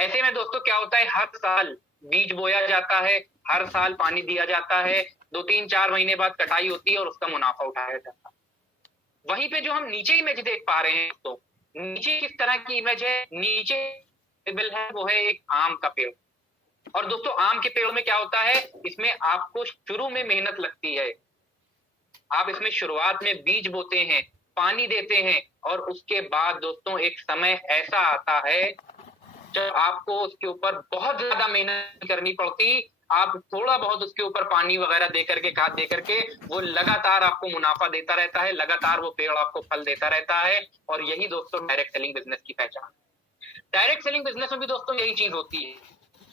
ऐसे में दोस्तों क्या होता है, हर साल बीज बोया जाता है, हर साल पानी दिया जाता है, 2-3-4 महीने बाद कटाई होती है और उसका मुनाफा उठाया जाता है। वहीं पे जो हम नीचे इमेज देख पा रहे हैं तो नीचे किस तरह की इमेज है, नीचे है वो है एक आम का पेड़। और दोस्तों आम के पेड़ में क्या होता है, इसमें आपको शुरू में मेहनत लगती है। आप इसमें शुरुआत में बीज बोते हैं, पानी देते हैं और उसके बाद दोस्तों एक समय ऐसा आता है जब आपको उसके ऊपर बहुत ज्यादा मेहनत करनी पड़ती। आप थोड़ा बहुत उसके ऊपर पानी वगैरह दे करके, खाद दे करके, वो लगातार आपको मुनाफा देता रहता है, लगातार वो पेड़ आपको फल देता रहता है। और यही दोस्तों डायरेक्ट सेलिंग बिजनेस की पहचान। डायरेक्ट सेलिंग बिजनेस में भी दोस्तों यही चीज होती है,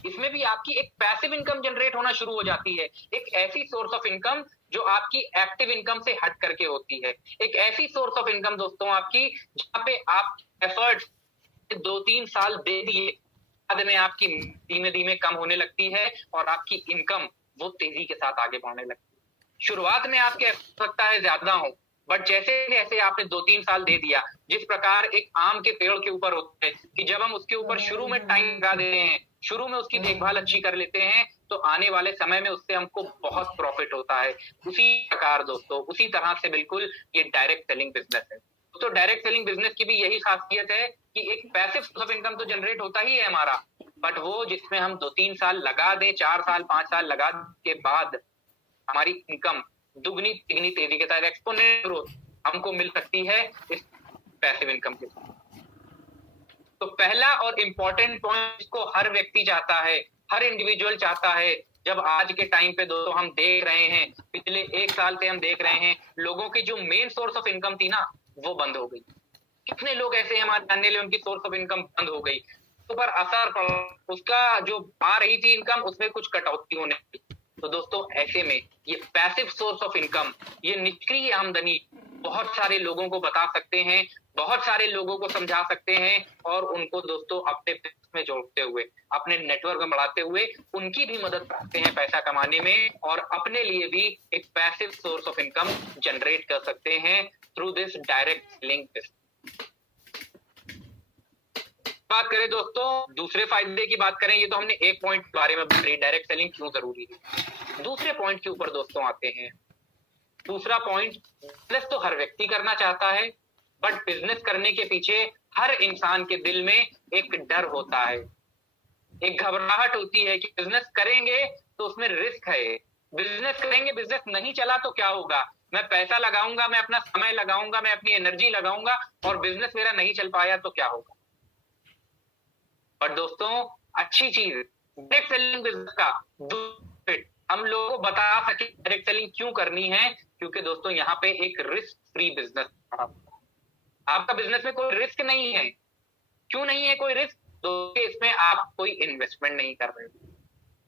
इसमें भी आपकी एक पैसिव इनकम जनरेट होना शुरू हो जाती है, एक ऐसी सोर्स ऑफ इनकम जो आपकी एक्टिव इनकम से हट करके होती है, एक ऐसी सोर्स ऑफ इनकम दोस्तों आपकी जहां पे आप एफर्ट्स 2-3 साल दे दिए, बाद में आपकी धीमे धीमे कम होने लगती है और आपकी इनकम वो तेजी के साथ आगे बढ़ने लगती है। शुरुआत में आपके सकता है ज्यादा हो, बट जैसे जैसे आपने 2-3 साल दे दिया, जिस प्रकार एक आम के पेड़ के ऊपर होता है कि जब हम उसके ऊपर शुरू में टाइम लगा देते हैं, शुरू में उसकी देखभाल अच्छी कर लेते हैं, तो आने वाले समय में उससे हमको बहुत प्रॉफिट होता है। उसी प्रकार दोस्तों, उसी तरह से बिल्कुल ये डायरेक्ट सेलिंग बिजनेस है। तो डायरेक्ट सेलिंग बिजनेस की भी यही खासियत है कि एक पैसिव सोर्स ऑफ इनकम तो जनरेट होता ही है हमारा, बट वो जिसमें हम 2-3 साल लगा दें, 4 साल 5 साल लगा के बाद हमारी इनकम दुगनी तिगनी तेजी के साथ एक्सपोनेंशियल ग्रोथ हमको मिल सकती है इस पैसिव इनकम के साथ। तो पहला और इंपॉर्टेंट पॉइंट इसको हर व्यक्ति चाहता है, हर इंडिविजुअल चाहता है। जब आज के टाइम पे दोस्तों हम देख रहे हैं, पिछले 1 साल से हम देख रहे हैं, लोगों की जो मेन सोर्स ऑफ इनकम थी ना, वो बंद हो गई। कितने लोग ऐसे हैं हमारे जानने लिए उनकी सोर्स ऑफ इनकम बंद हो गई, ऊपर असर पड़ा, उसका जो आ रही थी इनकम उसमें कुछ कटौती होने लगी। तो दोस्तों ऐसे में ये पैसिव सोर्स ऑफ इनकम, ये निष्क्रिय आमदनी बहुत सारे लोगों को बता सकते हैं, बहुत सारे लोगों को समझा सकते हैं और उनको दोस्तों अपने बिजनेस में जोड़ते हुए, अपने नेटवर्क में बढ़ाते हुए उनकी भी मदद करते हैं पैसा कमाने में और अपने लिए भी एक passive source of income generate कर सकते हैं through this direct selling business. बात करें दोस्तों दूसरे फायदे की बात करें, ये तो हमने एक पॉइंट के बारे में बात करी, डायरेक्ट सेलिंग क्यों जरूरी है। दूसरे पॉइंट के ऊपर दोस्तों आते हैं। दूसरा पॉइंट, बिजनेस तो हर व्यक्ति करना चाहता है, बट बिजनेस करने के पीछे हर इंसान के दिल में एक डर होता है, एक घबराहट होती है कि बिजनेस करेंगे तो उसमें रिस्क है, बिजनेस करेंगे, बिजनेस नहीं चला तो क्या होगा, मैं पैसा लगाऊंगा, मैं अपना समय लगाऊंगा, मैं अपनी एनर्जी लगाऊंगा और बिजनेस मेरा नहीं चल पाया तो क्या होगा। पर दोस्तों अच्छी चीज डायरेक्ट सेलिंग बिजनेस का हम लोगों को बता सके डायरेक्ट सेलिंग क्यों करनी है, क्योंकि दोस्तों यहाँ पे एक रिस्क फ्री बिजनेस, आपका बिजनेस में कोई रिस्क नहीं है। क्यों नहीं है कोई रिस्क? तो इसमें आप कोई इन्वेस्टमेंट नहीं कर रहे हो।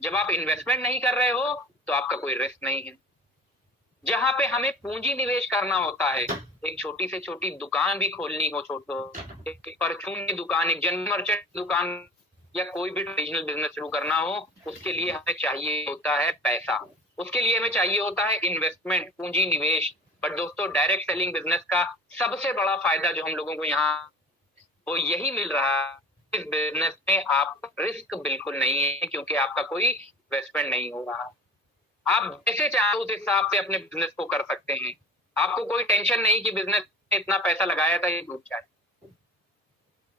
जब आप इन्वेस्टमेंट नहीं कर रहे हो तो आपका कोई रिस्क नहीं है। जहां पे हमें पूंजी निवेश करना होता है, एक छोटी से छोटी दुकान भी खोलनी हो, छोटो एक परचून की दुकान, एक जनरल मर्चेंट दुकान या कोई भी ट्रेडिशनल बिजनेस शुरू करना हो, उसके लिए हमें चाहिए होता है पैसा, उसके लिए हमें चाहिए होता है इन्वेस्टमेंट, पूंजी निवेश। बट दोस्तों डायरेक्ट सेलिंग बिजनेस का सबसे बड़ा फायदा जो हम लोगों को यहाँ वो यही मिल रहा है, इस बिजनेस में आप रिस्क बिल्कुल नहीं है, क्योंकि आपका कोई इन्वेस्टमेंट नहीं हो रहा। आप जैसे चाहे उस हिसाब से अपने बिजनेस को कर सकते हैं। आपको कोई टेंशन नहीं कि बिजनेस में इतना पैसा लगाया था ये डूब जाए।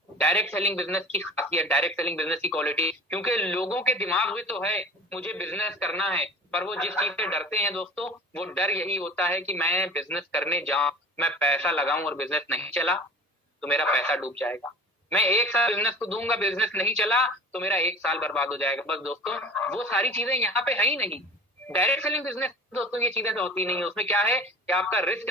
डायरेक्ट सेलिंग बिजनेस की खासियत, डायरेक्ट सेलिंग बिजनेस की क्वालिटी, क्योंकि लोगों के दिमाग में तो है मुझे बिजनेस करना है, पर वो जिस चीज से डरते हैं दोस्तों, वो डर यही होता है कि मैं बिजनेस करने जाऊं, मैं पैसा लगाऊं और बिजनेस नहीं चला तो मेरा पैसा डूब जाएगा। मैं 1 साल बिजनेस को दूंगा, बिजनेस नहीं चला तो मेरा 1 साल बर्बाद हो जाएगा। बस दोस्तों वो सारी चीजें यहाँ पे है ही नहीं। डायरेक्ट सेलिंग बिजनेस दोस्तों ये चीजें तो होती नहीं है। उसमें क्या है कि आपका रिस्क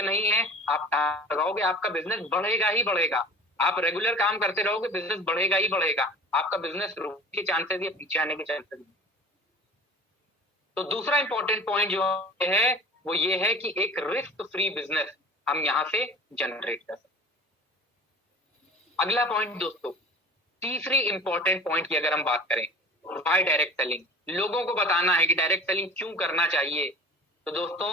नहीं है, आप लगाओगे आपका बिजनेस बढ़ेगा ही बढ़ेगा, आप रेगुलर काम करते रहोगे, बिजनेस बढ़ेगा ही बढ़ेगा, आपका बिजनेस रुकने के चांसेस या पीछे आने के चांसेस। तो दूसरा इंपॉर्टेंट पॉइंट जो है वो ये है कि एक रिस्क फ्री बिजनेस हम यहां से जनरेट कर सकते। अगला पॉइंट दोस्तों, तीसरी इंपॉर्टेंट पॉइंट की अगर हम बात करें, व्हाई डायरेक्ट सेलिंग, लोगों को बताना है कि डायरेक्ट सेलिंग क्यों करना चाहिए। तो दोस्तों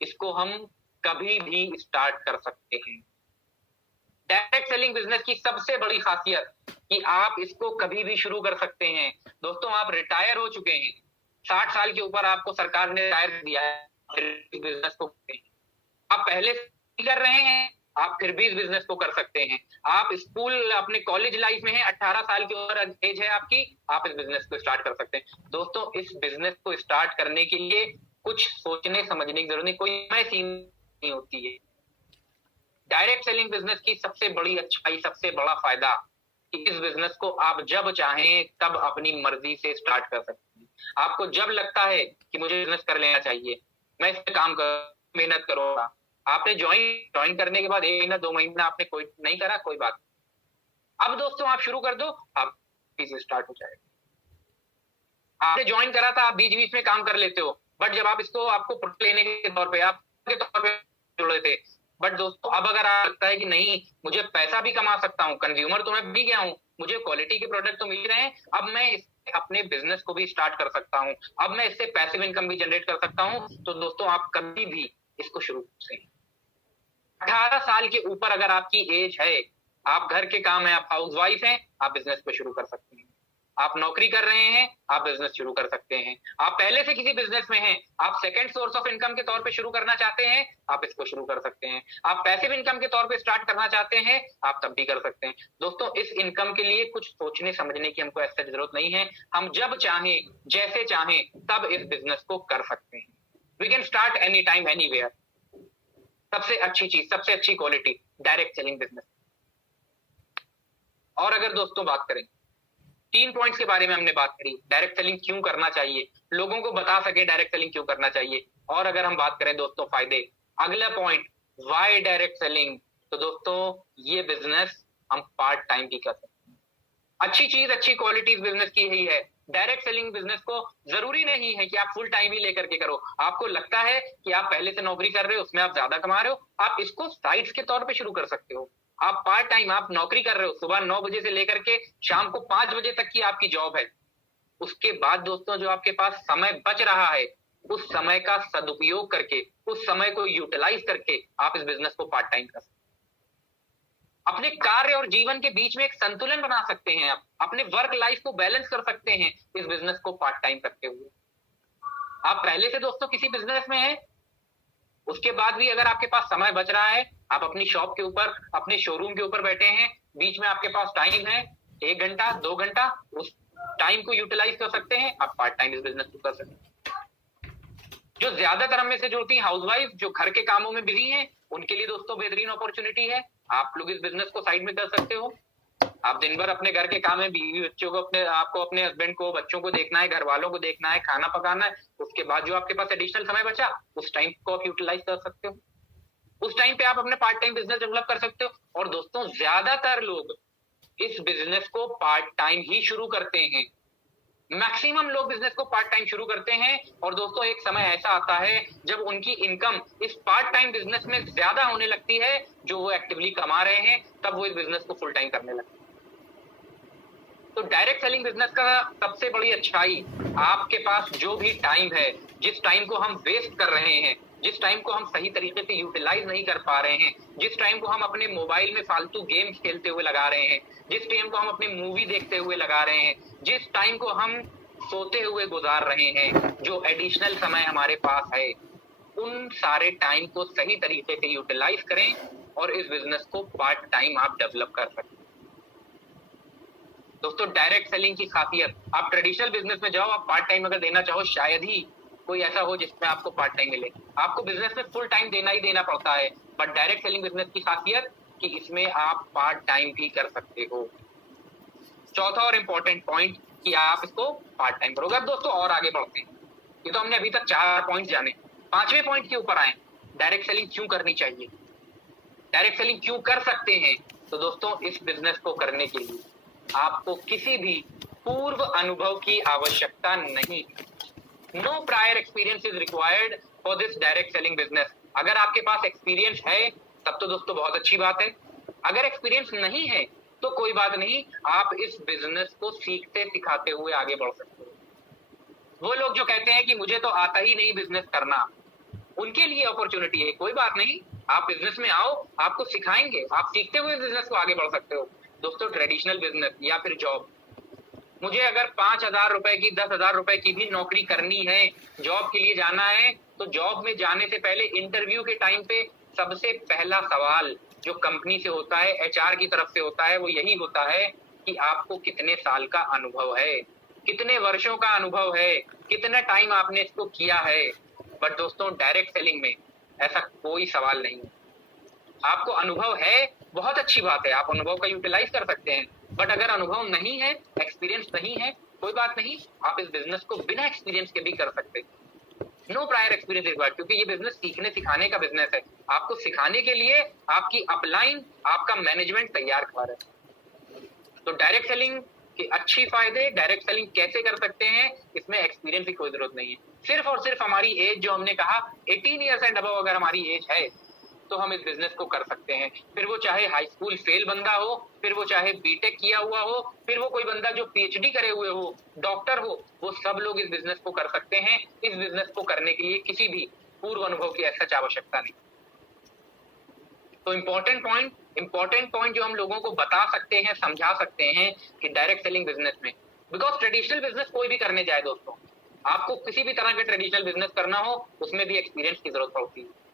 इसको हम कभी भी स्टार्ट कर सकते हैं। डायरेक्ट सेलिंग बिजनेस की सबसे बड़ी खासियत कि आप इसको कभी भी शुरू कर सकते हैं। दोस्तों आप रिटायर हो चुके हैं, 60 साल के ऊपर आपको सरकार ने रिटायर दिया है, बिजनेस को आप पहले से कर रहे हैं, आप फिर भी इस बिजनेस को कर सकते हैं। आप स्कूल अपने कॉलेज लाइफ में हैं, 18 साल की उम्र एज है आपकी, आप इस बिजनेस को स्टार्ट कर सकते हैं। दोस्तों इस बिजनेस को स्टार्ट करने के लिए कुछ सोचने समझने की जरूरत नहीं, कोई समय सीमा नहीं होती है। डायरेक्ट सेलिंग बिजनेस की सबसे बड़ी अच्छाई, सबसे बड़ा फायदा कि इस बिजनेस को आप जब चाहें तब अपनी मर्जी से स्टार्ट कर सकते हैं। आपको जब लगता है कि मुझे बिजनेस कर लेना चाहिए, मैं इस पे काम कर मेहनत करूंगा, आपने ज्वाइन करने के बाद 1 महीना 2 महीना आपने कोई नहीं करा, कोई बात। अब दोस्तों आप शुरू कर दो, आप स्टार्ट हो जाएगा। आपने ज्वाइन करा था, आप बीच बीच में काम कर लेते हो, बट जब आप इसको आपको प्रोडक्ट लेने के तौर पे आप के तौर पे जुड़े थे, बट दोस्तों अब अगर आप लगता है कि नहीं मुझे पैसा भी कमा सकता हूँ, कंज्यूमर तो मैं भी गया हूँ, मुझे क्वालिटी के प्रोडक्ट तो मिल रहे हैं, अब मैं अपने बिजनेस को भी स्टार्ट कर सकता हूँ, अब मैं इससे पैसिव इनकम भी जनरेट कर सकता हूँ, तो दोस्तों आप कभी भी इसको शुरू करें। 18 साल के ऊपर अगर आपकी एज है, आप घर के काम है, आप हाउसवाइफ हैं, आप बिजनेस को शुरू कर सकते हैं। आप नौकरी कर रहे हैं, आप बिजनेस शुरू कर सकते हैं। आप पहले से किसी बिजनेस में हैं, आप सेकंड सोर्स ऑफ इनकम के तौर पे शुरू करना चाहते हैं, आप इसको शुरू कर सकते हैं। आप पैसिव इनकम के तौर पे स्टार्ट करना चाहते हैं, आप तब भी कर सकते हैं। दोस्तों इस इनकम के लिए कुछ सोचने समझने की हमको ऐसा जरूरत नहीं है, हम जब चाहें जैसे चाहें तब इस बिजनेस को कर सकते हैं। We can start any time anywhere. सबसे अच्छी चीज, सबसे अच्छी क्वालिटी डायरेक्ट सेलिंग बिजनेस। और अगर दोस्तों बात करें 3 पॉइंट्स के बारे में हमने बात करी, डायरेक्ट सेलिंग क्यों करना चाहिए, लोगों को बता सके डायरेक्ट सेलिंग क्यों करना चाहिए। और अगर हम बात करें दोस्तों फायदे, अगला पॉइंट व्हाई डायरेक्ट सेलिंग, तो दोस्तों ये बिजनेस हम पार्ट टाइम भी कर सकते हैं। अच्छी चीज, अच्छी क्वालिटी बिजनेस की ही है। डायरेक्ट सेलिंग बिजनेस को जरूरी नहीं है कि आप फुल टाइम ही लेकर के करो। आपको लगता है कि आप पहले से नौकरी कर रहे हो, उसमें आप ज्यादा कमा रहे हो, आप इसको साइड्स के तौर पे शुरू कर सकते हो। आप पार्ट टाइम, आप नौकरी कर रहे हो, सुबह 9 बजे से लेकर के शाम को 5 बजे तक की आपकी जॉब है। उसके बाद दोस्तों जो आपके पास समय बच रहा है, उस समय का सदुपयोग करके, उस समय को यूटिलाइज करके आप इस बिजनेस को पार्ट टाइम कर सकते हैं। अपने कार्य और जीवन के बीच में एक संतुलन बना सकते हैं, आप अपने वर्क लाइफ को बैलेंस कर सकते हैं इस बिजनेस को पार्ट टाइम करते हुए। आप पहले से दोस्तों किसी बिजनेस में हैं, उसके बाद भी अगर आपके पास समय बच रहा है, आप अपनी शॉप के ऊपर, अपने शोरूम के ऊपर बैठे हैं, बीच में आपके पास टाइम है 1 घंटा 2 घंटा, उस टाइम को यूटिलाइज कर सकते हैं, आप पार्ट टाइम इस बिजनेस को कर सकते हैं। जो ज्यादातर हम में से जुड़ती हैं हाउसवाइफ, जो घर के कामों में बिजी हैं, उनके लिए दोस्तों बेहतरीन अपॉर्चुनिटी है। आप लोग इस बिजनेस को साइड में कर सकते हो। आप दिन भर अपने घर के काम में, बीवी बच्चों को, आपको अपने हस्बैंड को, बच्चों को देखना है, घर वालों को देखना है, खाना पकाना है, उसके बाद जो आपके पास एडिशनल समय बचा, उस टाइम को आप यूटिलाइज कर सकते हो। उस टाइम पे आप अपने पार्ट टाइम बिजनेस डेवलप कर सकते हो। और दोस्तों ज्यादातर लोग इस बिजनेस को पार्ट टाइम ही शुरू करते हैं। मैक्सिमम लोग बिजनेस को पार्ट टाइम शुरू करते हैं, और दोस्तों एक समय ऐसा आता है जब उनकी इनकम इस पार्ट टाइम बिजनेस में ज्यादा होने लगती है जो वो एक्टिवली कमा रहे हैं, तब वो इस बिजनेस को फुल टाइम करने लगते हैं। तो डायरेक्ट सेलिंग बिजनेस का सबसे बड़ी अच्छाई, आपके पास जो भी टाइम है, जिस टाइम को हम वेस्ट कर रहे हैं, जिस टाइम को हम सही तरीके से यूटिलाइज नहीं कर पा रहे हैं, जिस टाइम को हम अपने मोबाइल में फालतू गेम्स खेलते हुए लगा रहे हैं, जिस टाइम को हम अपनी मूवी देखते हुए लगा रहे हैं, जिस टाइम को हम सोते हुए गुजार रहे हैं, जो एडिशनल समय हमारे पास है, उन सारे टाइम को सही तरीके से यूटिलाइज करें और इस बिजनेस को पार्ट टाइम आप डेवलप कर सकते हैं। दोस्तों डायरेक्ट सेलिंग की खासियत, आप ट्रेडिशनल बिजनेस में जाओ, आप पार्ट टाइम अगर देना चाहो, शायद ही कोई ऐसा हो जिसमें आपको पार्ट टाइम मिले, आपको बिजनेस में फुल टाइम देना ही देना पड़ता है। बट डायरेक्ट सेलिंग बिजनेस की खासियत कि इसमें आप पार्ट टाइम भी कर सकते हो। चौथा और इंपॉर्टेंट पॉइंट कि आप इसको पार्ट टाइम करोगे। अब दोस्तों और आगे बढ़ते हैं, ये तो हमने अभी तक 4 पॉइंट जाने, 5वें पॉइंट के ऊपर आए, डायरेक्ट सेलिंग क्यों करनी चाहिए, डायरेक्ट सेलिंग क्यों कर सकते हैं। तो दोस्तों इस बिजनेस को करने के लिए आपको किसी भी पूर्व अनुभव की आवश्यकता नहीं। No prior experience is required for this direct selling business. अगर आपके पास एक्सपीरियंस है तब तो दोस्तों बहुत अच्छी बात है, अगर एक्सपीरियंस नहीं है तो कोई बात नहीं, आप इस बिजनेस को सीखते सिखाते हुए आगे बढ़ सकते हो। वो लोग जो कहते हैं कि मुझे तो आता ही नहीं बिजनेस करना, उनके लिए अपॉर्चुनिटी है, कोई बात नहीं, आप बिजनेस में आओ, आपको सिखाएंगे, आप सीखते हुए बिजनेस को आगे बढ़ सकते हो। दोस्तों ट्रेडिशनल बिजनेस या फिर जॉब, मुझे अगर 5,000 रुपए की 10,000 रुपए की भी नौकरी करनी है, जॉब के लिए जाना है, तो जॉब में जाने से पहले इंटरव्यू के टाइम पे सबसे पहला सवाल जो कंपनी से होता है, एचआर की तरफ से होता है, वो यही होता है कि आपको कितने साल का अनुभव है, कितने वर्षों का अनुभव है, कितना टाइम आपने इसको किया है। बट दोस्तों डायरेक्ट सेलिंग में ऐसा कोई सवाल नहीं है। आपको अनुभव है, बहुत अच्छी बात है, आप अनुभव का यूटिलाइज कर सकते हैं, बट अगर अनुभव नहीं है, एक्सपीरियंस नहीं है, कोई बात नहीं, आप इस बिजनेस को बिना एक्सपीरियंस के भी कर सकते हैं। नो प्रायर एक्सपीरियंस रिक्वायर्ड, क्योंकि ये बिजनेस सीखने सिखाने का बिजनेस है। आपको सिखाने के लिए आपकी अपलाइन, आपका मैनेजमेंट तैयार करा रहा है। तो डायरेक्ट सेलिंग के अच्छी फायदे, डायरेक्ट सेलिंग कैसे कर सकते हैं, इसमें एक्सपीरियंस की कोई जरूरत नहीं है। सिर्फ और सिर्फ हमारी एज, जो हमने कहा 18 ईयर्स एंड अबव अगर हमारी एज है, तो हम इस बिजनेस को कर सकते हैं। फिर वो चाहे हाई स्कूल फेल बंदा हो, फिर वो चाहे बीटेक किया हुआ हो, फिर वो कोई बंदा जो पीएचडी करे हुए हो, डॉक्टर हो, वो सब लोग इस बिजनेस को कर सकते हैं। इस बिजनेस को करने के लिए किसी भी पूर्व अनुभव की सच आवश्यकता नहीं। तो इंपॉर्टेंट पॉइंट जो हम लोगों को बता सकते हैं, समझा सकते हैं कि डायरेक्ट सेलिंग बिजनेस में, बिकॉज ट्रेडिशनल बिजनेस कोई भी करने जाए दोस्तों, आपको किसी भी तरह के ट्रेडिशनल बिजनेस करना हो, उसमें भी एक्सपीरियंस की जरूरत पड़ती है।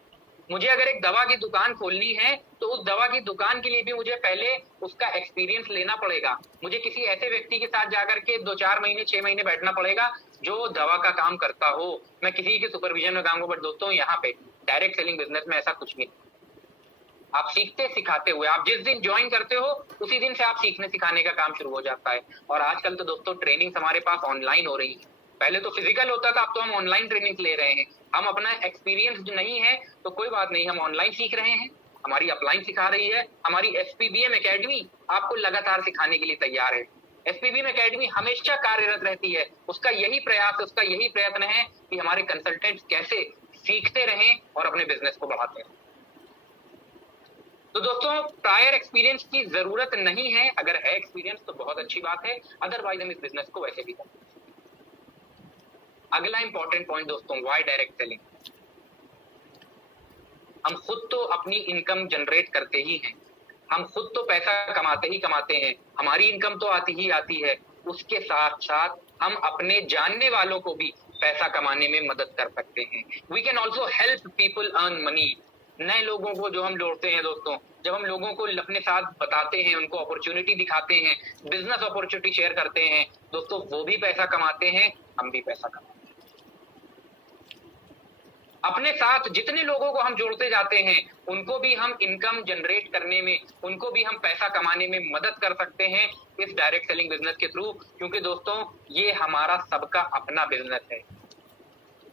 मुझे अगर एक दवा की दुकान खोलनी है, तो उस दवा की दुकान के लिए भी मुझे पहले उसका एक्सपीरियंस लेना पड़ेगा। मुझे किसी ऐसे व्यक्ति के साथ जाकर के 2-4 महीने 6 महीने बैठना पड़ेगा जो दवा का काम करता हो। मैं किसी के सुपरविजन में काम करूं। बट दोस्तों यहाँ पे डायरेक्ट सेलिंग बिजनेस में ऐसा कुछ भी नहीं। आप सीखते सिखाते हुए, आप जिस दिन ज्वाइन करते हो उसी दिन से आप सीखने सिखाने का काम शुरू हो जाता है। और आजकल तो दोस्तों ट्रेनिंग हमारे पास ऑनलाइन हो रही है। पहले तो फिजिकल होता था, अब तो हम ऑनलाइन ट्रेनिंग ले रहे हैं। हम अपना एक्सपीरियंस जो नहीं है तो कोई बात नहीं, हम ऑनलाइन सीख रहे हैं, हमारी अपलाइन सिखा रही है, हमारी एसपीबीएम एकेडमी आपको लगातार सिखाने के लिए तैयार है। एसपीबीएम एकेडमी हमेशा कार्यरत रहती है। उसका यही प्रयास, उसका यही प्रयत्न है कि हमारे कंसल्टेंट्स कैसे सीखते रहें और अपने बिजनेस को बढ़ाते रहें। तो दोस्तों प्रायर एक्सपीरियंस की जरूरत नहीं है। अगर है एक्सपीरियंस तो बहुत अच्छी बात है, अदरवाइज हम इस बिजनेस को वैसे भी करते हैं। अगला इंपॉर्टेंट पॉइंट दोस्तों, व्हाई डायरेक्ट सेलिंग। हम खुद तो अपनी इनकम जनरेट करते ही हैं, हम खुद तो पैसा कमाते ही कमाते हैं, हमारी इनकम तो आती ही आती है। उसके साथ साथ हम अपने जानने वालों को भी पैसा कमाने में मदद कर सकते हैं। We can also help people earn money. नए लोगों को जो हम जोड़ते हैं दोस्तों, जब हम लोगों को अपने साथ बताते हैं, उनको अपॉर्चुनिटी दिखाते हैं, बिजनेस अपॉर्चुनिटी शेयर करते हैं दोस्तों, वो भी पैसा कमाते हैं, हम भी पैसा कमाते हैं। अपने साथ जितने लोगों को हम जोड़ते जाते हैं, उनको भी हम इनकम जनरेट करने में, उनको भी हम पैसा कमाने में मदद कर सकते हैं इस डायरेक्ट सेलिंग बिजनेस के थ्रू। क्योंकि दोस्तों ये हमारा सबका अपना बिजनेस है।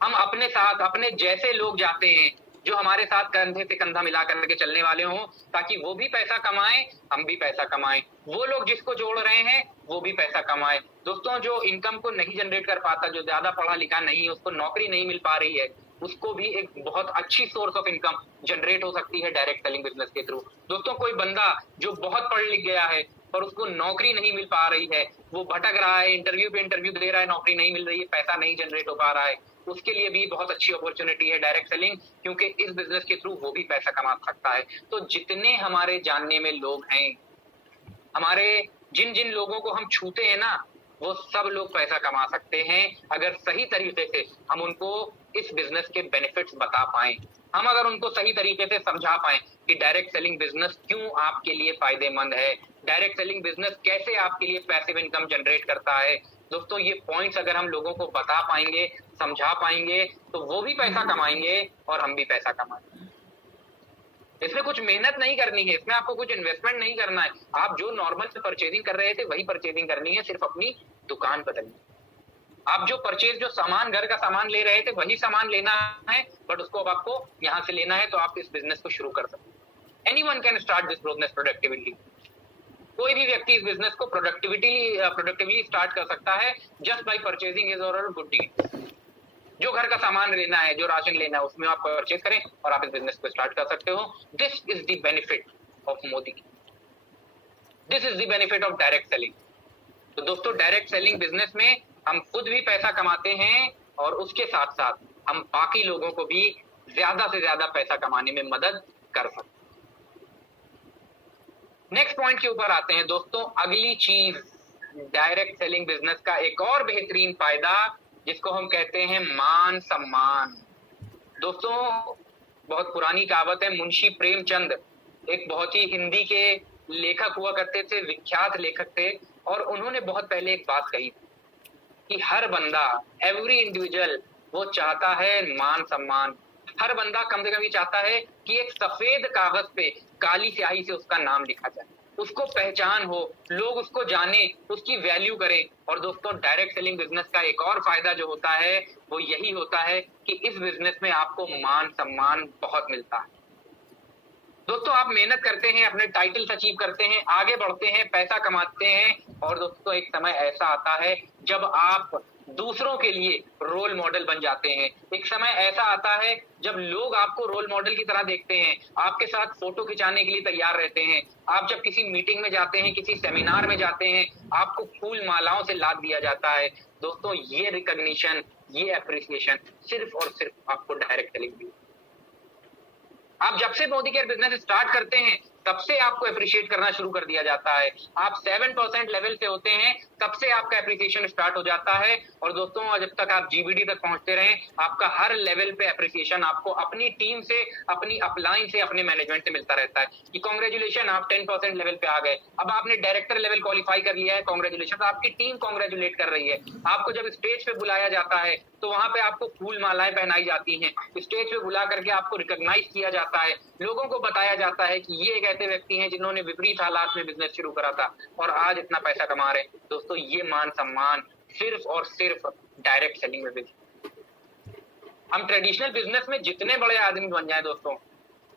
हम अपने साथ अपने जैसे लोग जाते हैं जो हमारे साथ कंधे से कंधा मिला करके चलने वाले हों, ताकि वो भी पैसा कमाएं, हम भी पैसा कमाएं। वो लोग जिसको जोड़ रहे हैं वो भी पैसा कमाएं। दोस्तों जो इनकम को नहीं जनरेट कर पाता, जो ज्यादा पढ़ा लिखा नहीं है, उसको नौकरी नहीं मिल पा रही है, उसको भी एक बहुत अच्छी सोर्स ऑफ इनकम जनरेट हो सकती है डायरेक्ट सेलिंग बिजनेस के थ्रू। दोस्तों कोई बंदा जो बहुत पढ़ लिख गया है पर उसको नौकरी नहीं मिल पा रही है, वो भटक रहा है, इंटरव्यू पे इंटरव्यू दे रहा है, नौकरी नहीं मिल रही है, पैसा नहीं जनरेट हो पा रहा है, उसके लिए भी बहुत अच्छी अपॉर्चुनिटी है डायरेक्ट सेलिंग। क्योंकि इस बिजनेस के थ्रू वो भी पैसा कमा सकता है। तो जितने हमारे जानने में लोग हैं, हमारे जिन जिन लोगों को हम छूते हैं ना, वो सब लोग पैसा कमा सकते हैं अगर सही तरीके से हम उनको इस बिजनेस के बेनिफिट्स बता पाएं। हम अगर उनको सही तरीके से समझा पाएं कि डायरेक्ट सेलिंग बिजनेस क्यों आपके लिए फायदेमंद है, डायरेक्ट सेलिंग बिजनेस कैसे आपके लिए पैसिव इनकम जनरेट करता है। दोस्तों ये पॉइंट्स अगर हम लोगों को बता पाएंगे, समझा पाएंगे, तो वो भी पैसा कमाएंगे और हम भी पैसा कमाएंगे। इसमें कुछ मेहनत नहीं करनी है, इसमें आपको कुछ इन्वेस्टमेंट नहीं करना है। आप जो नॉर्मल परचेजिंग कर रहे थे वही परचेजिंग करनी है, सिर्फ अपनी दुकान बदलनी है। आप जो परचेज, जो सामान, घर का सामान ले रहे थे वही सामान लेना है, बट उसको अब आपको यहाँ से लेना है। तो आप इस बिजनेस को शुरू कर सकते हैं। Anyone can start this business productively. कोई भी व्यक्ति इस बिजनेस को प्रोडक्टिवली स्टार्ट कर सकता है जस्ट बाय परचेजिंग इज और गुड डील। जो घर का सामान लेना है, जो राशन लेना है, उसमें आप परचेज करें और आप इस बिजनेस को स्टार्ट कर सकते हो। This is the benefit of Modi, this is the benefit of direct selling. तो दोस्तों डायरेक्ट सेलिंग बिजनेस में हम खुद भी पैसा कमाते हैं और उसके साथ साथ हम बाकी लोगों को भी ज्यादा से ज्यादा पैसा कमाने में मदद कर सकते हैं। नेक्स्ट पॉइंट के ऊपर आते हैं दोस्तों। अगली चीज, डायरेक्ट सेलिंग बिजनेस का एक और बेहतरीन फायदा जिसको हम कहते हैं मान सम्मान। दोस्तों बहुत पुरानी कहावत है, मुंशी प्रेमचंद एक बहुत ही हिंदी के लेखक हुआ करते थे, विख्यात लेखक थे, और उन्होंने बहुत पहले एक बात कही कि हर बंदा, एवरी इंडिविजुअल, वो चाहता है मान सम्मान। हर बंदा कम से कम ये चाहता है कि एक सफेद कागज पे काली स्याही से उसका नाम लिखा जाए, उसको पहचान हो, लोग उसको जाने, उसकी वैल्यू करें। और दोस्तों डायरेक्ट सेलिंग बिजनेस का एक और फायदा जो होता है वो यही होता है कि इस बिजनेस में आपको मान सम्मान बहुत मिलता है। दोस्तों आप मेहनत करते हैं, अपने टाइटल्स अचीव करते हैं, आगे बढ़ते हैं, पैसा कमाते हैं, और दोस्तों एक समय ऐसा आता है जब आप दूसरों के लिए रोल मॉडल बन जाते हैं। एक समय ऐसा आता है जब लोग आपको रोल मॉडल की तरह देखते हैं, आपके साथ फोटो खिंचाने के लिए तैयार रहते हैं। आप जब किसी मीटिंग में जाते हैं, किसी सेमिनार में जाते हैं, आपको फूल मालाओं से लाद दिया जाता है। दोस्तों ये रिकॉग्निशन, ये अप्रिसिएशन सिर्फ और सिर्फ आपको डायरेक्ट सेलिंग भी। आप जब से मोदी केयर बिजनेस स्टार्ट करते हैं तब से आपको अप्रिशिएट करना शुरू कर दिया जाता है। आप 7% लेवल से होते हैं तब से आपका अप्रिसिएशन स्टार्ट हो जाता है। और दोस्तों जब तक आप जीबीडी तक पहुंचते रहें, आपका हर लेवल पे अप्रिसिएशन आपको अपनी टीम से, अपनी अपलाइन से, अपने मैनेजमेंट से मिलता रहता है कि कांग्रेचुलेशन, आप 10% लेवल पे आ गए, अब आपने डायरेक्टर लेवल क्वालिफाई कर लिया है, कांग्रेचुलेशन। तो आपकी टीम कांग्रेचुलेट कर रही है। आपको जब स्टेज पे बुलाया जाता है तो वहां पे आपको फूल मालाएं पहनाई जाती हैं, स्टेज पे बुला करके आपको रिकॉग्नाइज किया जाता है, लोगों को बताया जाता है कि ये एक ऐसे व्यक्ति हैं जिन्होंने विपरीत हालात में बिजनेस शुरू करा था और आज इतना पैसा कमा रहे हैं। दोस्तों ये मान सम्मान सिर्फ और सिर्फ डायरेक्ट सेलिंग में मिलता है। हम ट्रेडिशनल बिजनेस में जितने बड़े आदमी बन जाए दोस्तों,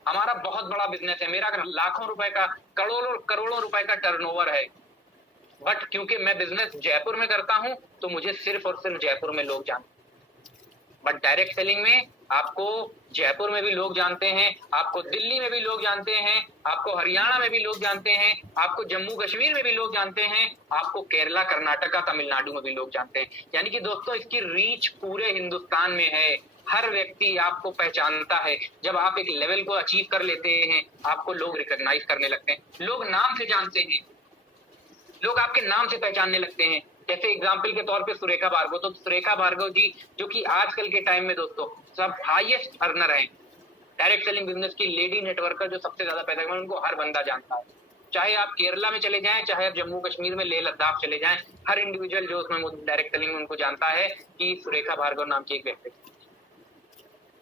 हमारा बहुत बड़ा बिजनेस है, मेरा लाखों रुपए का, करोड़ों रुपए का टर्नओवर है, बट क्योंकि मैं बिजनेस जयपुर में करता हूं तो मुझे सिर्फ और सिर्फ जयपुर में लोग जानते हैं। बट डायरेक्ट सेलिंग में आपको जयपुर में भी लोग जानते हैं, आपको दिल्ली में भी लोग जानते हैं, आपको हरियाणा में भी लोग जानते हैं, आपको जम्मू कश्मीर में भी लोग जानते हैं, आपको केरला, कर्नाटका, तमिलनाडु में भी लोग जानते हैं। यानी कि दोस्तों इसकी रीच पूरे हिंदुस्तान में है, हर व्यक्ति आपको पहचानता है। जब आप एक लेवल को अचीव कर लेते हैं, आपको लोग रिकॉग्नाइज करने लगते हैं, लोग नाम से जानते हैं, लोग आपके नाम से पहचानने लगते हैं। जैसे एग्जाम्पल के तौर पे सुरेखा भार्गव, तो सुरेखा भार्गव जी जो कि आजकल के टाइम में दोस्तों सब हाईएस्ट अर्नर हैं, डायरेक्ट सेलिंग बिजनेस की लेडी नेटवर्कर जो सबसे ज्यादा पैसा कमाते हैं, उनको हर बंदा जानता है। चाहे आप केरला में चले जाएं, चाहे आप जम्मू कश्मीर में, लेह लद्दाख चले जाएं, हर इंडिविजुअल जो उसमें डायरेक्ट सेलिंग में उनको जानता है कि सुरेखा भार्गव नाम की एक व्यक्ति।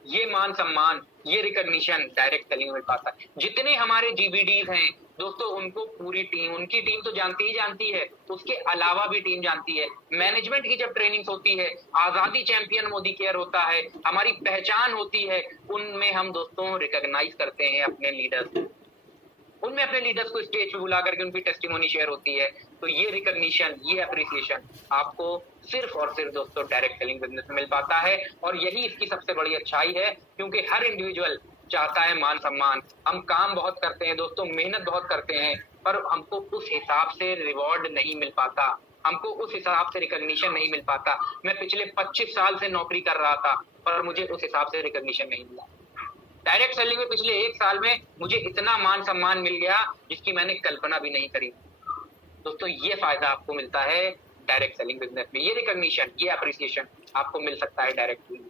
ये मान सम्मान, ये रिकॉग्निशन डायरेक्ट सेलिंग में पाता है। जितने हमारे जीबीडीज हैं दोस्तों, उनको पूरी टीम, उनकी टीम तो जानती ही जानती है, उसके अलावा भी टीम जानती है। मैनेजमेंट की जब ट्रेनिंग होती है, आजादी चैंपियन मोदी केयर होता है, हमारी पहचान होती है, उनमें हम दोस्तों रिकॉग्नाइज करते हैं अपने लीडर्स, उनमें अपने लीडर्स को स्टेज पे बुला करके उनकी टेस्टिमोनी शेयर होती है। तो ये रिकॉग्निशन, ये अप्रिसिएशन आपको सिर्फ और सिर्फ दोस्तों डायरेक्ट सेलिंग बिजनेस में मिल पाता है। और यही इसकी सबसे बड़ी अच्छाई है, क्योंकि हर इंडिविजुअल चाहता है मान सम्मान। हम काम बहुत करते हैं दोस्तों, मेहनत बहुत करते हैं, पर हमको उस हिसाब से रिवॉर्ड नहीं मिल पाता, हमको उस हिसाब से रिकॉग्निशन नहीं मिल पाता। मैं पिछले 25 साल से नौकरी कर रहा था, पर मुझे उस हिसाब से रिकॉग्निशन नहीं मिला। डायरेक्ट सेलिंग में पिछले 1 साल में मुझे इतना मान सम्मान मिल गया जिसकी मैंने कल्पना भी नहीं करी। दोस्तों ये फायदा आपको मिलता है डायरेक्ट सेलिंग बिजनेस में, ये रिकॉग्निशन, ये अप्रिसिएशन आपको मिल सकता है डायरेक्ट सेलिंग।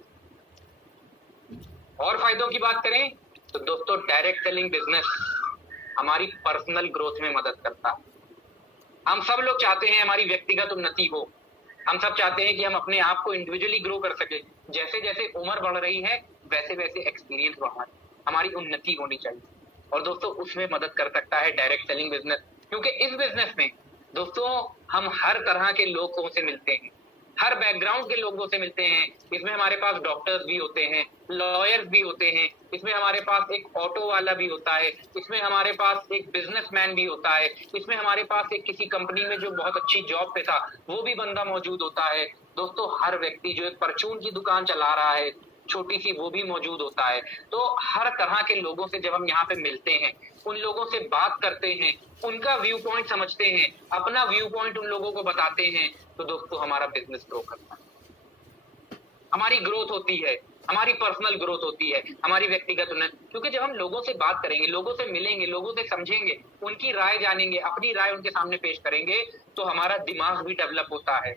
और फायदों की बात करें तो दोस्तों डायरेक्ट सेलिंग बिजनेस हमारी पर्सनल ग्रोथ में मदद करता है। हम सब लोग चाहते हैं हमारी व्यक्तिगत उन्नति हो, हम सब चाहते हैं कि हम अपने आप को इंडिविजुअली ग्रो कर सके। जैसे जैसे उम्र बढ़ रही है वैसे वैसे एक्सपीरियंस बढ़ा, हमारी उन्नति होनी चाहिए, और दोस्तों उसमें मदद कर सकता है डायरेक्ट सेलिंग बिजनेस। क्योंकि इस बिजनेस में दोस्तों हम हर तरह के लोगों से मिलते हैं, हर बैकग्राउंड के लोगों से मिलते हैं। इसमें हमारे पास डॉक्टर्स भी होते हैं, लॉयर्स भी होते हैं, इसमें हमारे पास एक ऑटो वाला भी होता है, इसमें हमारे पास एक बिजनेसमैन भी होता है, इसमें हमारे पास एक किसी कंपनी में जो बहुत अच्छी जॉब पे था वो भी बंदा मौजूद होता है। दोस्तों हर व्यक्ति जो एक परचून की दुकान चला रहा है छोटी सी, वो भी मौजूद होता है। तो हर तरह के लोगों से जब हम यहाँ पे मिलते हैं, उन लोगों से बात करते हैं, उनका व्यू पॉइंट समझते हैं, अपना व्यू पॉइंट उन लोगों को बताते हैं, तो दोस्तों हमारा बिजनेस ग्रो करता है, हमारी ग्रोथ होती है। हमारी पर्सनल ग्रोथ होती है, हमारी व्यक्तिगत उन्नति। क्योंकि जब हम लोगों से बात करेंगे, लोगों से मिलेंगे, लोगों से समझेंगे, उनकी राय जानेंगे, अपनी राय उनके सामने पेश करेंगे, तो हमारा दिमाग भी डेवलप होता है,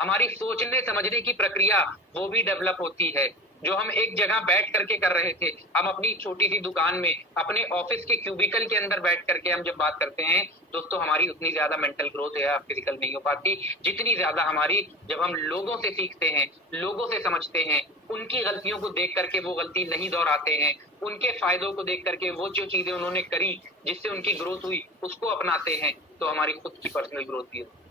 हमारी सोचने समझने की प्रक्रिया वो भी डेवलप होती है। जो हम एक जगह बैठ करके कर रहे थे, हम अपनी छोटी सी दुकान में, अपने ऑफिस के क्यूबिकल के अंदर बैठ करके हम जब बात करते हैं दोस्तों, हमारी उतनी ज्यादा मेंटल ग्रोथ या फिजिकल नहीं हो पाती जितनी ज्यादा हमारी जब हम लोगों से सीखते हैं, लोगों से समझते हैं, उनकी गलतियों को देख करके वो गलती नहीं दोहराते हैं, उनके फायदों को देख करके वो जो चीजें उन्होंने करी जिससे उनकी ग्रोथ हुई उसको अपनाते हैं, तो हमारी खुद की पर्सनल ग्रोथ भी होती है।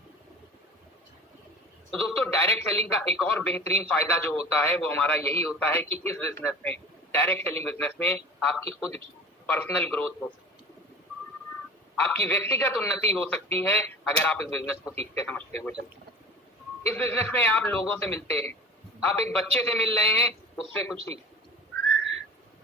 तो दोस्तों, डायरेक्ट सेलिंग का एक और बेहतरीन फायदा जो होता है वो हमारा यही होता है कि इस बिजनेस में, डायरेक्ट सेलिंग बिजनेस में आपकी खुद की पर्सनल ग्रोथ हो सकती है, आपकी व्यक्तिगत उन्नति हो सकती है अगर आप इस बिजनेस को सीखते समझते हुए चलते हैं। इस बिजनेस में आप लोगों से मिलते हैं, आप एक बच्चे से मिल रहे हैं, उससे कुछ सीख,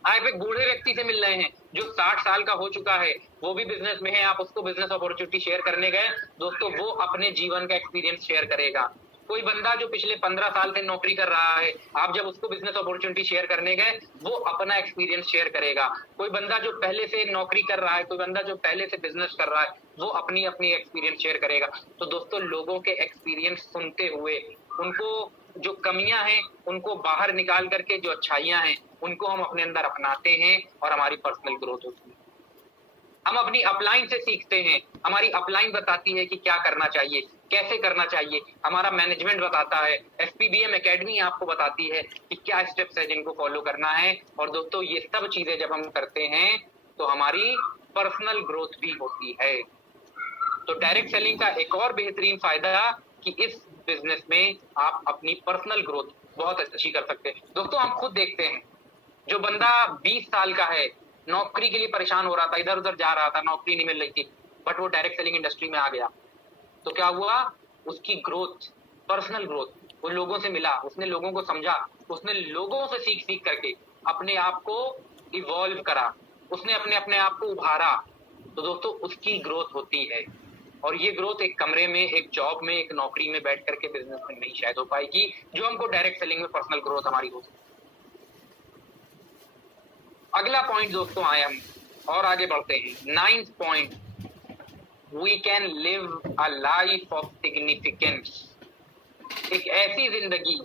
आप एक बूढ़े व्यक्ति से मिल रहे हैं जो 60 साल का हो चुका है, वो भी बिजनेस में है, आप उसको बिजनेस अपॉर्चुनिटी शेयर करने गए, दोस्तों वो अपने जीवन का एक्सपीरियंस शेयर करेगा। कोई बंदा जो पिछले 15 साल से नौकरी कर रहा है, आप जब उसको बिजनेस अपॉर्चुनिटी शेयर करने गए, वो अपना एक्सपीरियंस शेयर करेगा। कोई बंदा जो पहले से नौकरी कर रहा है, कोई बंदा जो पहले से बिजनेस कर रहा है, वो अपनी अपनी एक्सपीरियंस शेयर करेगा। तो दोस्तों, लोगों के एक्सपीरियंस सुनते हुए, उनको जो कमियां हैं उनको बाहर निकाल करके जो अच्छाइयां हैं उनको हम अपने अंदर अपनाते हैं और हमारी पर्सनल ग्रोथ होती है। हम अपनी अपलाइन से सीखते हैं, हमारी अपलाइन बताती है कि क्या करना चाहिए, कैसे करना चाहिए, हमारा मैनेजमेंट बताता है, एफपीबीएम एकेडमी आपको बताती है कि क्या स्टेप्स है जिनको फॉलो करना है। और दोस्तों, ये सब चीजें जब हम करते हैं तो हमारी पर्सनल ग्रोथ भी होती है। तो डायरेक्ट सेलिंग का एक और बेहतरीन फायदा कि इस बिजनेस में आप अपनी पर्सनल ग्रोथ बहुत अच्छी कर सकते हैं। दोस्तों, हम खुद देखते हैं, जो बंदा 20 साल का है, नौकरी के लिए परेशान हो रहा था, इधर उधर जा रहा था, नौकरी नहीं मिल रही थी, बट वो डायरेक्ट सेलिंग इंडस्ट्री में आ गया, तो क्या हुआ, उसकी ग्रोथ, पर्सनल ग्रोथ, वो लोगों से मिला, उसने लोगों को समझा, उसने लोगों से सीख सीख करके अपने आप को इवॉल्व करा, उसने अपने अपने आप को उभारा, तो दोस्तों उसकी ग्रोथ होती है। और ये ग्रोथ एक कमरे में, एक जॉब में, एक नौकरी में बैठ करके बिजनेस में नहीं शायद हो पाएगी, जो हमको डायरेक्ट सेलिंग में पर्सनल ग्रोथ हमारी हो सकती है। अगला पॉइंट दोस्तों आए हम और आगे बढ़ते हैं। 9th point, we can live a life of significance. एक ऐसी जिंदगी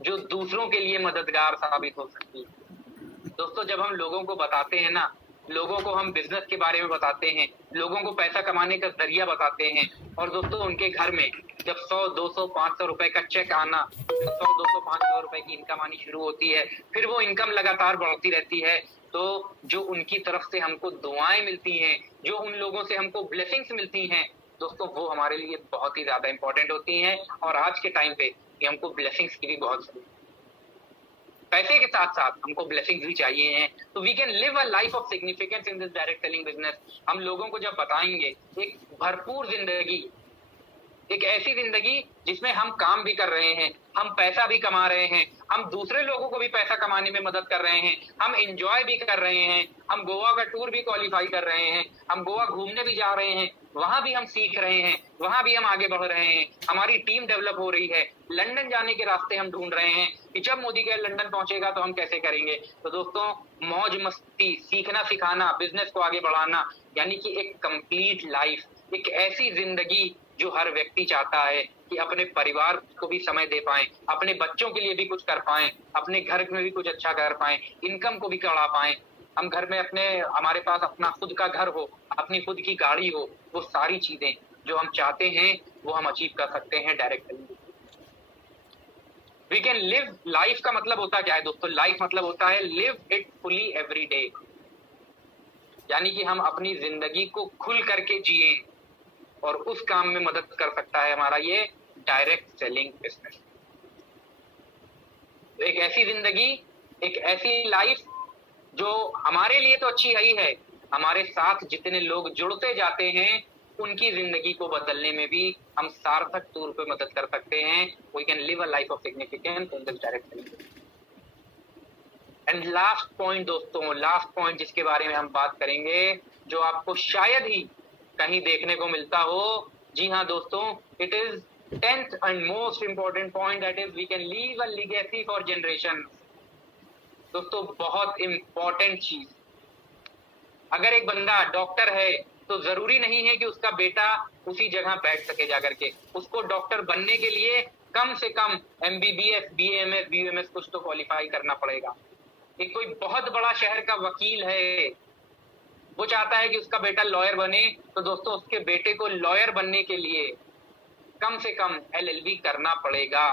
जो दूसरों के लिए मददगार साबित हो सकती है। दोस्तों, जब हम लोगों को बताते हैं ना, लोगों को हम बिजनेस के बारे में बताते हैं, लोगों को पैसा कमाने का जरिया बताते हैं, और दोस्तों उनके घर में जब 100, 200, 500 रुपए का चेक आना, 100, 200, 500 रुपए की इनकम आनी शुरू होती है, फिर वो इनकम लगातार बढ़ती रहती है, तो जो उनकी तरफ से हमको दुआएं मिलती हैं, जो उन लोगों से हमको ब्लेसिंग्स मिलती हैं, दोस्तों वो हमारे लिए बहुत ही ज्यादा इंपॉर्टेंट होती हैं। और आज के टाइम पे हमको ब्लेसिंग्स की भी बहुत जरूरत है, पैसे के साथ साथ हमको ब्लेसिंग्स भी चाहिए हैं। तो we can live a life of significance in this direct selling business. हम लोगों को जब बताएंगे एक भरपूर जिंदगी, एक ऐसी जिंदगी जिसमें हम काम भी कर रहे हैं, हम पैसा भी कमा रहे हैं, हम दूसरे लोगों को भी पैसा कमाने में मदद कर रहे हैं, हम एंजॉय भी कर रहे हैं, हम गोवा का टूर भी क्वालिफाई कर रहे हैं, हम गोवा घूमने भी जा रहे हैं, वहां भी हम सीख रहे हैं, वहां भी हम आगे बढ़ रहे हैं, हमारी टीम डेवलप हो रही है, लंदन जाने के रास्ते हम ढूंढ रहे हैं कि जब मोदी के लंदन पहुंचेगा तो हम कैसे करेंगे। तो दोस्तों, मौज मस्ती, सीखना सिखाना, बिजनेस को आगे बढ़ाना, यानी कि एक कंप्लीट लाइफ, एक ऐसी जिंदगी जो हर व्यक्ति चाहता है कि अपने परिवार को भी समय दे पाएं, अपने बच्चों के लिए भी कुछ कर पाएं, अपने घर में भी कुछ अच्छा कर पाएं, इनकम को भी बढ़ा पाएं, हम घर में अपने, हमारे पास अपना खुद का घर हो, अपनी खुद की गाड़ी हो, वो सारी चीजें जो हम चाहते हैं वो हम अचीव कर सकते हैं direct selling. We can live, life का मतलब होता क्या है दोस्तों, लाइफ मतलब होता है live it fully every day, यानी कि हम अपनी जिंदगी को खुल करके जिए, और उस काम में मदद कर सकता है हमारा ये डायरेक्ट सेलिंग बिजनेस। एक ऐसी जिंदगी, एक ऐसी लाइफ जो हमारे लिए तो अच्छी है ही है, हमारे साथ जितने लोग जुड़ते जाते हैं उनकी जिंदगी को बदलने में भी हम सार्थक तौर पे मदद कर सकते हैं। We can live a life of significance in this direct selling. And last point दोस्तों, लास्ट पॉइंट जिसके बारे में हम बात करेंगे, जो आपको शायद ही कहीं देखने को मिलता हो, जी हाँ दोस्तों, it is 10th and most important point, that is we can leave a legacy for generation. दोस्तों बहुत इंपॉर्टेंट चीज, अगर एक बंदा डॉक्टर है तो जरूरी नहीं है कि उसका बेटा उसी जगह बैठ सके जाकर के, उसको डॉक्टर बनने के लिए कम से कम एमबीबीएस, बीएमएस, बीयूएमएस कुछ तो क्वालिफाई करना पड़ेगा। एक कोई बहुत बड़ा शहर का वकील है, वो चाहता है कि उसका बेटा लॉयर बने, तो दोस्तों उसके बेटे को लॉयर बनने के लिए कम से कम एलएलबी करना पड़ेगा।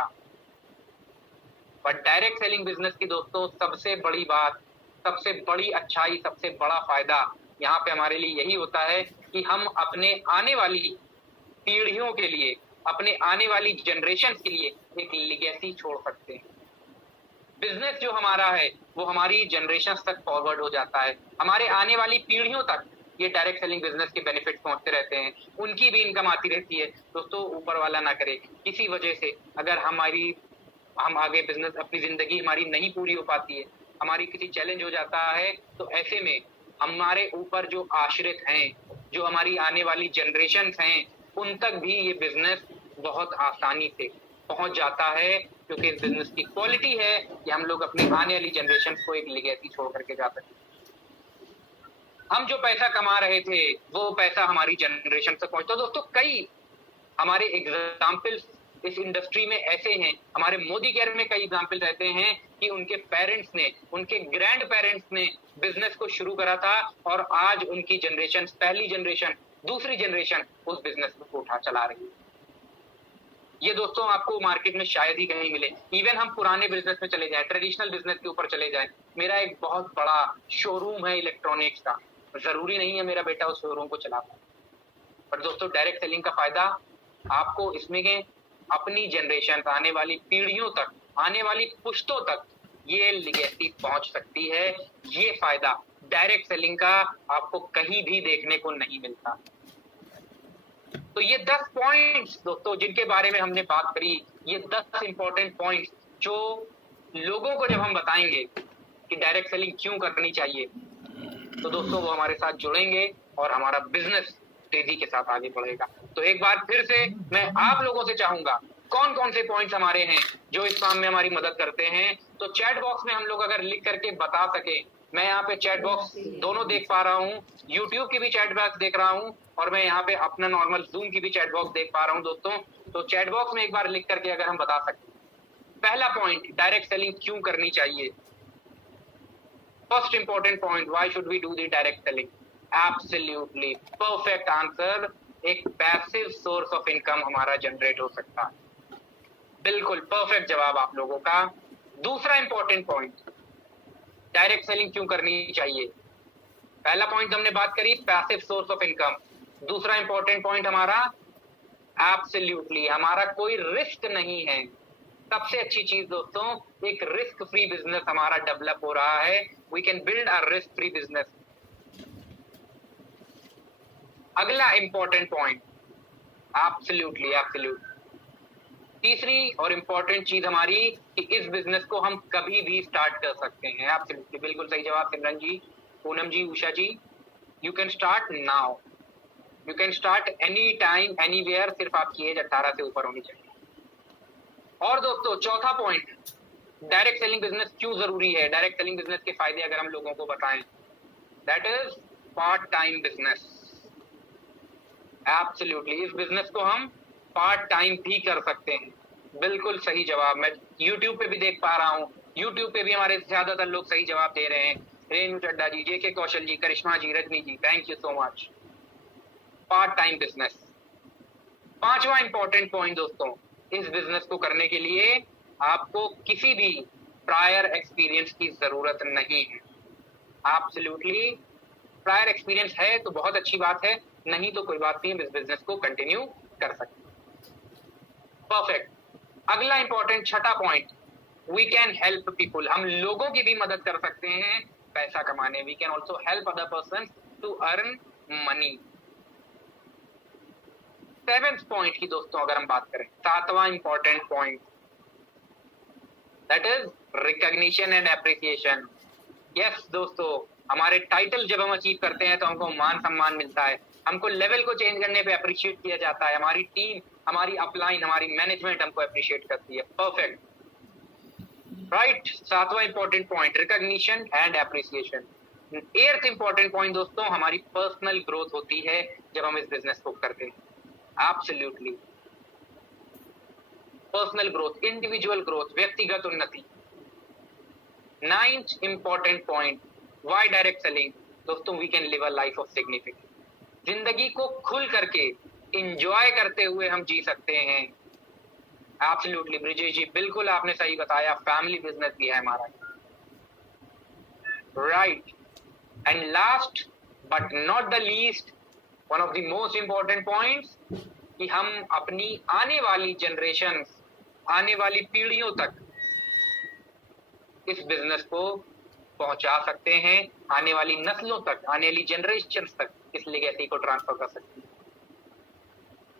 पर डायरेक्ट सेलिंग बिजनेस की दोस्तों सबसे बड़ी बात, सबसे बड़ी अच्छाई, सबसे बड़ा फायदा यहाँ पे हमारे लिए यही होता है कि हम अपने आने वाली पीढ़ियों के लिए, अपने आने वाली जनरेशन के लिए एक लिगेसी छोड़ सकते हैं। बिजनेस जो हमारा है वो हमारी जनरेशन तक फॉरवर्ड हो जाता है, हमारे आने वाली पीढ़ियों तक ये डायरेक्ट सेलिंग बिजनेस के बेनिफिट पहुंचते रहते हैं, उनकी भी इनकम आती रहती है। दोस्तों ऊपर वाला ना करे किसी वजह से अगर हम आगे बिजनेस, अपनी जिंदगी हमारी नहीं पूरी हो पाती है, हमारी किसी चैलेंज हो जाता है, तो ऐसे में हमारे ऊपर जो आश्रित हैं, जो हमारी आने वाली जनरेशन हैं, उन तक भी ये बिजनेस बहुत आसानी से पहुंच जाता है, क्योंकि इस बिजनेस की क्वालिटी है कि हम लोग अपनी आने वाली जनरेशन को एक लिगेसी छोड़ करके जा सकते हैं। हम जो पैसा कमा रहे थे वो पैसा हमारी जनरेशन तक पहुंचता। दोस्तों कई हमारे एग्जाम्पल्स इस इंडस्ट्री में ऐसे हैं, हमारे मोदी केयर में कई एग्जाम्पल रहते हैं कि उनके पेरेंट्स ने, उनके ग्रैंड पेरेंट्स ने बिजनेस को शुरू करा था और आज उनकी जनरेशन, पहली जनरेशन, दूसरी जनरेशन उस बिजनेस को उठा चला रही है। ये दोस्तों आपको मार्केट में शायद ही कहीं मिले। इवन हम पुराने बिजनेस में चले जाएं, ट्रेडिशनल बिजनेस के ऊपर चले जाएं, मेरा एक बहुत बड़ा शोरूम है इलेक्ट्रॉनिक्स का, जरूरी नहीं है मेरा बेटा उस शोरूम को चला पाए, पर दोस्तों डायरेक्ट सेलिंग का फायदा आपको इसमें अपनी जनरेशन, आने वाली पीढ़ियों तक, आने वाली पुश्तों तक ये लिगेसी पहुंच सकती है। ये फायदा डायरेक्ट सेलिंग का आपको कहीं भी देखने को नहीं मिलता। तो ये 10 पॉइंट्स दोस्तों जिनके बारे में हमने बात करी, ये 10 इंपॉर्टेंट पॉइंट्स जो लोगों को जब हम बताएंगे कि डायरेक्ट सेलिंग क्यों करनी चाहिए, तो दोस्तों वो हमारे साथ जुड़ेंगे और हमारा बिजनेस तेजी के साथ आगे बढ़ेगा। तो एक बार फिर से मैं आप लोगों से चाहूंगा, कौन कौन से पॉइंट्स हमारे हैं जो इस काम में हमारी मदद करते हैं, तो चैट बॉक्स में हम लोग अगर लिख करके बता सके। मैं यहाँ पे चैट बॉक्स दोनों देख पा रहा हूँ, यूट्यूब की भी चैट बॉक्स देख रहा हूँ और मैं यहाँ पे अपना नॉर्मल जूम की भी चैट बॉक्स देख पा रहा हूँ दोस्तों। तो चैट बॉक्स में एक बार लिख करके अगर हम बता सकते, पहला पॉइंट डायरेक्ट सेलिंग क्यों करनी चाहिए। First important point, why should we do the direct selling. Absolutely perfect answer, एक पैसिव सोर्स ऑफ इनकम हमारा जनरेट हो सकता है। बिल्कुल परफेक्ट जवाब आप लोगों का। दूसरा इंपॉर्टेंट पॉइंट, डायरेक्ट सेलिंग क्यों करनी चाहिए। पहला पॉइंट हमने बात करी पैसिव सोर्स ऑफ इनकम, दूसरा इंपॉर्टेंट पॉइंट हमारा एब्सोल्युटली हमारा कोई रिस्क नहीं है। सबसे अच्छी चीज दोस्तों, एक रिस्क फ्री बिजनेस हमारा डेवलप हो रहा है। We can build a risk free business. अगला इंपॉर्टेंट पॉइंट, एब्सोल्युटली एब्सोल्यूट। तीसरी और इंपॉर्टेंट चीज हमारी कि इस बिजनेस को हम कभी भी स्टार्ट कर सकते हैं। एब्सोल्युटली बिल्कुल सही जवाब Simran ji, Poonam ji, Usha ji. You can start now, you can start any time anywhere, सिर्फ आपकी एज 18 से ऊपर होनी चाहिए। और दोस्तों चौथा पॉइंट, डायरेक्ट सेलिंग बिजनेस क्यों जरूरी है। डायरेक्ट सेलिंग बिजनेस के फायदे अगर हम लोगों को बताएं, that is part time business. Absolutely इस बिजनेस को हम पार्ट टाइम भी कर सकते हैं। बिल्कुल सही जवाब, मैं यूट्यूब पे भी देख पा रहा हूँ, यूट्यूब पे भी हमारे ज्यादातर लोग सही जवाब दे रहे हैं। Renu Chadda ji, JK Kaushal ji, Karishma ji, Rajni ji, thank you so much. Part time business. पांचवा इंपॉर्टेंट पॉइंट दोस्तों, इस बिजनेस को करने के लिए आपको किसी भी प्रायर एक्सपीरियंस की जरूरत नहीं है। एब्सोल्युटली प्रायर एक्सपीरियंस है तो बहुत अच्छी बात है, नहीं तो कोई बात नहीं, इस बिजनेस को कंटिन्यू कर सकते हैं। परफेक्ट। अगला इंपॉर्टेंट छठा point, we can help people, हम लोगों की भी मदद कर सकते हैं पैसा कमाने। We can also help other person to earn money. Seventh point की दोस्तों अगर हम बात करें, सातवां important point, that is recognition and appreciation. Yes दोस्तों, हमारे टाइटल जब हम अचीव करते हैं तो हमको मान सम्मान मिलता है, हमको लेवल को चेंज करने पे अप्रिशिएट किया जाता है, हमारी टीम, हमारी अपलाइन, हमारी मैनेजमेंट हमको अप्रिशिएट करती है। परफेक्ट। राइट, सातवां important point recognition and appreciation. Eighth important point दोस्तों, हमारी पर्सनल ग्रोथ होती है जब हम इस बिजनेस को करते हैं। Absolutely personal growth, individual growth, व्यक्तिगत उन्नति। Ninth important point, why direct selling. दोस्तों, we can live a life of significance. जिंदगी को खुल करके इंजॉय करते हुए हम जी सकते हैं। एब्सोल्युटली ब्रिजेश जी, बिल्कुल आपने सही बताया, फैमिली बिजनेस भी है हमारा। Right, and last but not the least, one of the most important points, कि हम अपनी आने वाली जनरेशन, आने वाली पीढ़ियों तक इस बिजनेस को पहुंचा सकते हैं, आने वाली नस्लों तक, आने वाली जनरेशन तक इस लेगेसी को ट्रांसफर कर सकते हैं।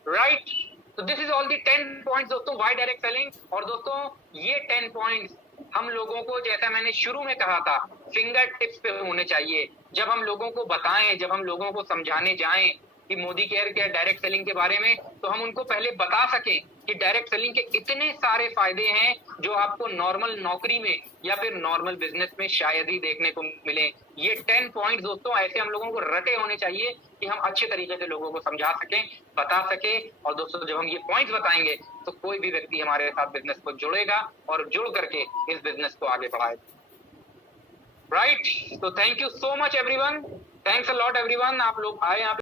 राइट, तो this is all the 10 points दोस्तों, व्हाई डायरेक्ट सेलिंग। और दोस्तों, ये 10 पॉइंट्स हम लोगों को, जैसा मैंने शुरू में कहा था, फिंगर टिप्स पे होने चाहिए। जब हम लोगों को बताएं, जब हम लोगों को समझाने जाएं कि मोदी केयर के डायरेक्ट सेलिंग के बारे में, तो हम उनको पहले बता सकें कि डायरेक्ट सेलिंग के इतने सारे फायदे हैं जो आपको नॉर्मल नौकरी में या फिर नॉर्मल बिजनेस में शायद ही देखने को मिले। ये 10 पॉइंट्स दोस्तों ऐसे हम लोगों को रटे होने चाहिए कि हम अच्छे तरीके से लोगों को समझा सकें, बता सके। और दोस्तों, जब हम ये पॉइंट्स बताएंगे तो कोई भी व्यक्ति हमारे साथ बिजनेस को जुड़ेगा और जुड़ करके इस बिजनेस को आगे बढ़ाएगा। राइट, तो thank you so much everyone, thanks a lot everyone, आप लोग आए यहाँ पे।